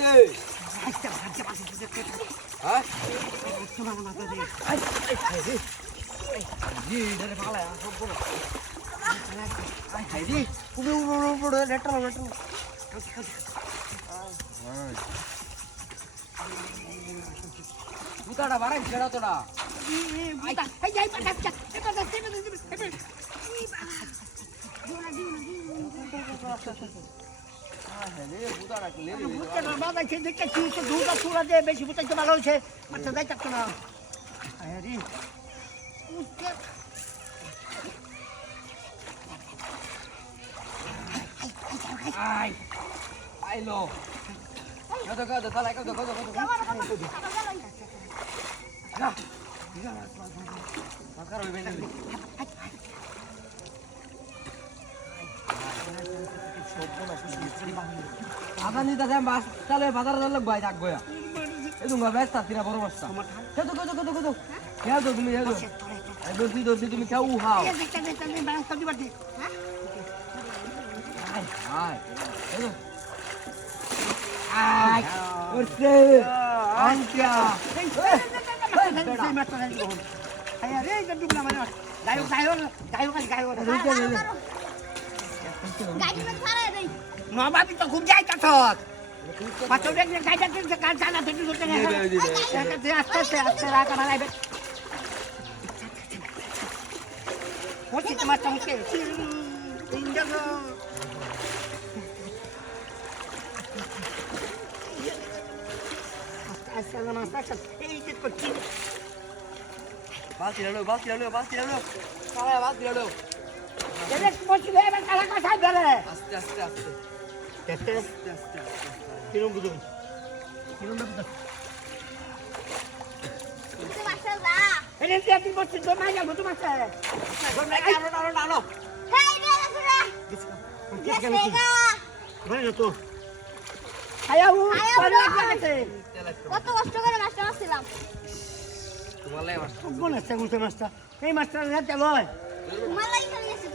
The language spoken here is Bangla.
হইছে হ্যাঁ জি ধরে পালা সব বড় আই রে পুরো বড় লেট্রা বুতাটা বাড়াই ছেড়া তোরা বুতা এই যাই পাটা বেশি বুঝতে ভালো হয়েছে আচ্ছা যাই থাকতো না আইলো কত কত তালাই কত কত কত আদা নিতে যাই মাছ তাহলে বাজারে যাওয়ার ভাই থাকবো এই তুমি ব্যস্ত তিনা বড় মাছটা কত কত কত কত খেয়া তো তুমি দোষী দোষী তুমি খেয়া উহাও নবাবি তো খুব যাই কাঠত মাছটা দেখলে গাইটা দেখতে কাজ জানা দেখতে করতে না আস্তে আস্তে আস্তে রাখা বানাইবে হচ্ছে তো মাছটা হচ্ছে আস্তে আস্তে মাছটা এই যে করছি বালতি লালো কালা বালতি লালো এদের বসে এবার কালা কাটা ধরে আস্তে আস্তে আস্তে আস্তে আস্তে আস্তে কিরম বুঝো কিরম বুঝো তুই মাস্টার দা এনে দিয়ে তুই বসে তো মাই যাবো তো মাস্টার বল আনো হেই রে সুরা গেছেগা বল তো আয়াও পরে লাগছে কত কষ্ট করে মাস্টার আসছিলাম তোমার লাই মাস্টার কোন আছে মাস্টার এই মাস্টার না চলো তোমার লাই খালি আছে